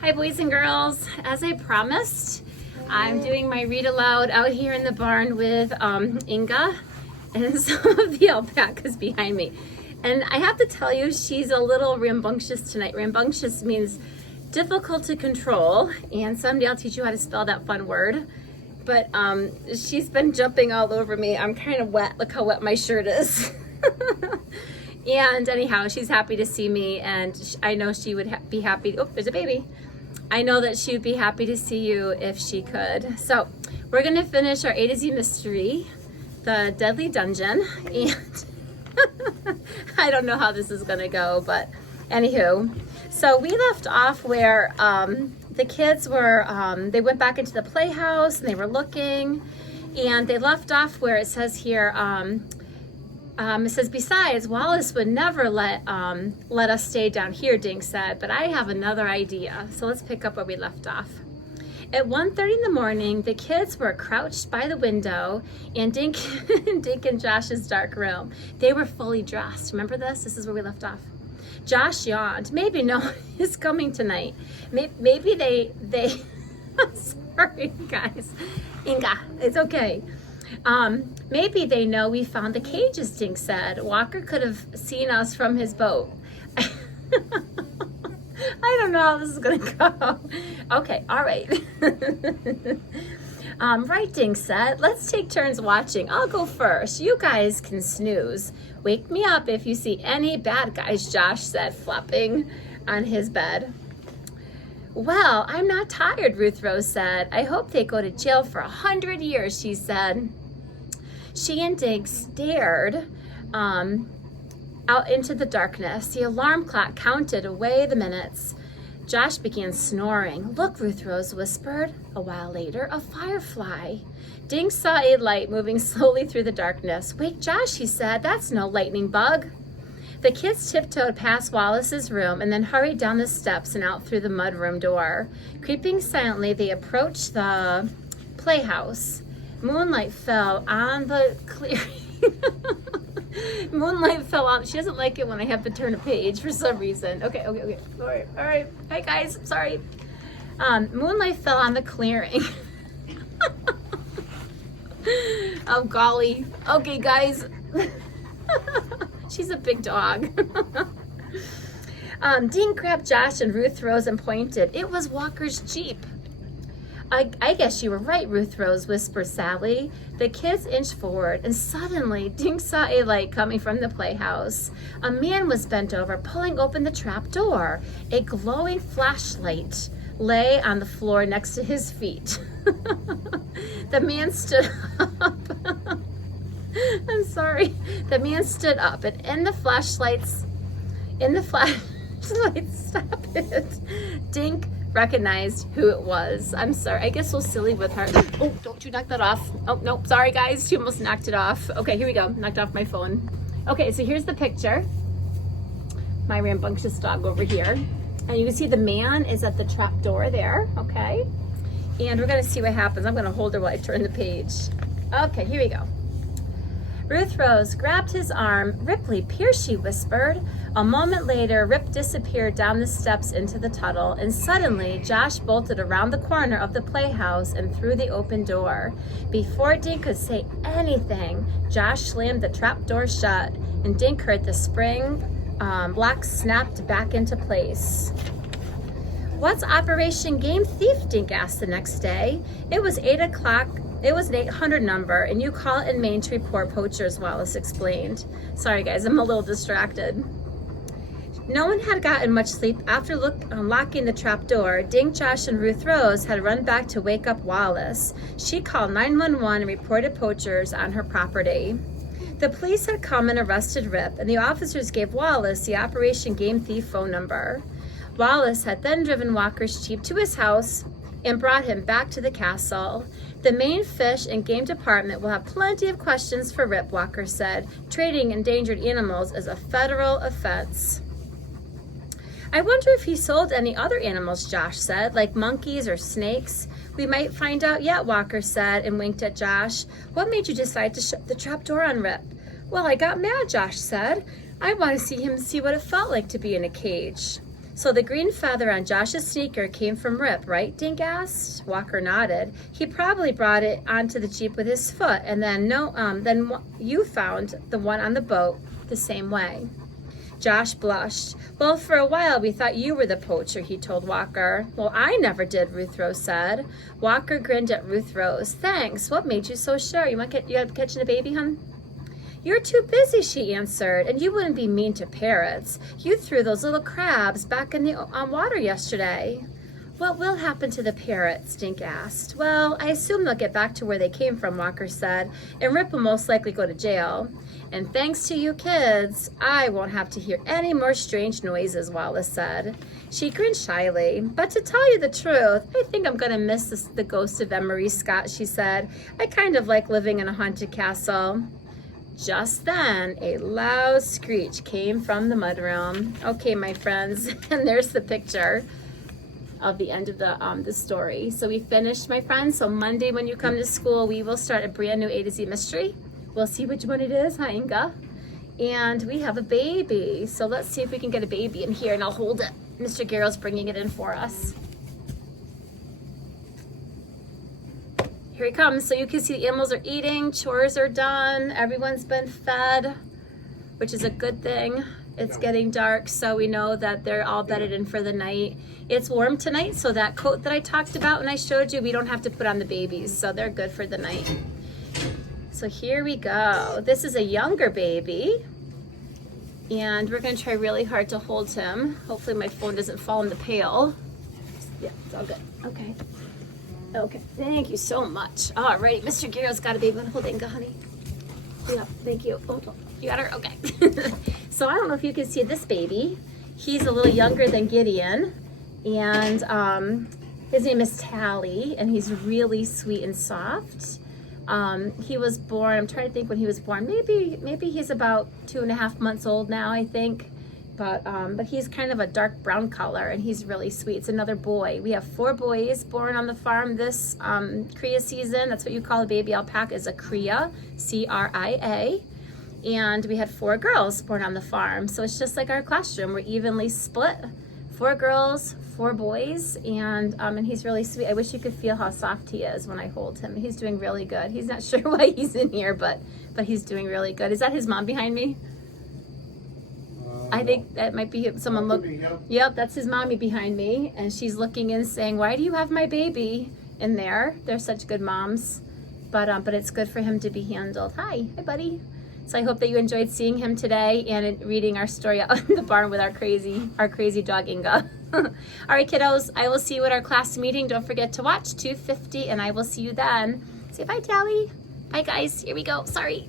Hi boys and girls, as I promised, I'm doing my read aloud out here in the barn with Inga and some of the alpacas behind me. And I have to tell you, she's a little rambunctious tonight. Rambunctious means difficult to control, and someday I'll teach you how to spell that fun word. But she's been jumping all over me. I'm kind of wet. Look how wet my shirt is. And anyhow, she's happy to see me, and I know she would be happy. Oh, there's a baby. I know that she would be happy to see you if she could. So we're gonna finish our A to Z mystery, the Deadly Dungeon, and I don't know how this is gonna go, but anywho. So we left off where the kids were, they went back into the playhouse and they were looking, and they left off where it says here, it says, besides, Wallace would never let us stay down here, Dink said, but I have another idea. So let's pick up where we left off. At 1:30 in the morning, the kids were crouched by the window in Dink and Josh's dark room. They were fully dressed. Remember this? This is where we left off. Josh yawned. Maybe no one is coming tonight. Maybe they sorry, guys. Inga, it's okay. Maybe they know we found the cages, Dink said. Walker could have seen us from his boat. I don't know how this is gonna go. Okay, all right. Right, Dink said. Let's take turns watching. I'll go first. You guys can snooze. Wake me up if you see any bad guys, Josh said, flopping on his bed. Well, I'm not tired, Ruth Rose said. I hope they go to jail for 100 years, she said. She and Dink stared out into the darkness. The alarm clock counted away the minutes. Josh began snoring. Look, Ruth Rose whispered. A while later, a firefly. Dink saw a light moving slowly through the darkness. Wake Josh, he said. That's no lightning bug. The kids tiptoed past Wallace's room and then hurried down the steps and out through the mudroom door. Creeping silently, they approached the playhouse. Moonlight fell on the clearing. Moonlight fell on. She doesn't like it when I have to turn a page for some reason. Okay. All right. Hi, guys. Sorry. Moonlight fell on the clearing. Oh, golly. Okay, guys. She's a big dog. Dink grabbed Josh and Ruth Rose and pointed. It was Walker's Jeep. I guess you were right, Ruth Rose whispered sadly. The kids inched forward, and suddenly Dink saw a light coming from the playhouse. A man was bent over, pulling open the trap door. A glowing flashlight lay on the floor next to his feet. The man stood up. I'm sorry. The man stood up, and in the flashlight, stop it. Dink recognized who it was. I'm sorry. I guess we're silly with her. Oh, don't you knock that off. Oh, no. Sorry, guys. She almost knocked it off. Okay, here we go. Knocked off my phone. Okay, so here's the picture. My rambunctious dog over here. And you can see the man is at the trap door there. Okay. And we're going to see what happens. I'm going to hold her while I turn the page. Okay, here we go. Ruth Rose grabbed his arm. Ripley, Pierce, she whispered. A moment later, Rip disappeared down the steps into the tunnel, and suddenly Josh bolted around the corner of the playhouse and through the open door. Before Dink could say anything, Josh slammed the trap door shut, and Dink heard the spring lock snapped back into place. What's Operation Game Thief? Dink asked the next day. It was 8 o'clock. It was an 800 number, and you call it in Maine to report poachers, Wallace explained. Sorry, guys, I'm a little distracted. No one had gotten much sleep after unlocking the trap door. Dink, Josh, and Ruth Rose had run back to wake up Wallace. She called 911 and reported poachers on her property. The police had come and arrested Rip, and the officers gave Wallace the Operation Game Thief phone number. Wallace had then driven Walker's Jeep to his house and brought him back to the castle. The Maine Fish and Game Department will have plenty of questions for Rip, Walker said. Trading endangered animals is a federal offense. I wonder if he sold any other animals, Josh said, like monkeys or snakes. We might find out yet, Walker said and winked at Josh. What made you decide to shut the trap door on Rip? Well, I got mad, Josh said. I want to see him see what it felt like to be in a cage. So the green feather on Josh's sneaker came from Rip, right? Dink asked. Walker nodded. He probably brought it onto the Jeep with his foot, and then you found the one on the boat the same way. Josh blushed. Well, for a while we thought you were the poacher, he told Walker. Well, I never did, Ruth Rose said. Walker grinned at Ruth Rose. Thanks. What made you so sure? You catching a baby, hon? You're too busy, she answered, and you wouldn't be mean to parrots. You threw those little crabs back in the water yesterday. What will happen to the parrots? Dink asked. Well, I assume they'll get back to where they came from, Walker said, and Rip will most likely go to jail. And thanks to you kids, I won't have to hear any more strange noises, Wallace said. She grinned shyly. But to tell you the truth, I think I'm going to miss the ghost of Emery Scott, she said. I kind of like living in a haunted castle. Just then, a loud screech came from the mudroom. Okay, my friends, and there's the picture of the end of the story. So we finished, my friends. So Monday when you come to school, we will start a brand new A to Z mystery. We'll see which one it is, huh, Inga? And we have a baby. So let's see if we can get a baby in here, and I'll hold it. Mr. Garrow's bringing it in for us. Here he comes. So you can see the animals are eating, chores are done, everyone's been fed, which is a good thing. It's getting dark, so we know that they're all bedded in for the night. It's warm tonight, so that coat that I talked about and I showed you, we don't have to put on the babies, so they're good for the night. So here we go. This is a younger baby, and we're gonna try really hard to hold him. Hopefully my phone doesn't fall in the pail. Yeah, it's all good. Okay. Okay, thank you so much. All right, Mr. Garrow's got a baby. Hold Inga, honey. Yeah, thank you. Oh, you got her? Okay. So I don't know if you can see this baby. He's a little younger than Gideon, and his name is Tally, and he's really sweet and soft. He was born, I'm trying to think when he was born, maybe he's about 2.5 months old now, I think. But he's kind of a dark brown color, and he's really sweet. It's another boy. We have 4 boys born on the farm this cria season. That's what you call a baby alpaca, is a cria, C-R-I-A. And we had 4 girls born on the farm. So it's just like our classroom. We're evenly split. 4 girls, 4 boys, and he's really sweet. I wish you could feel how soft he is when I hold him. He's doing really good. He's not sure why he's in here, but he's doing really good. Is that his mom behind me? I think that might be someone look. Yep, that's his mommy behind me, and she's looking in saying, why do you have my baby in there? They're such good moms, but it's good for him to be handled. Hi buddy. So I hope that you enjoyed seeing him today and reading our story out in the barn with our crazy dog Inga. All right, kiddos, I will see you at our class meeting. Don't forget to watch 2:50, and I will see you then. Say bye, Tally. Bye, guys. Here we go. Sorry.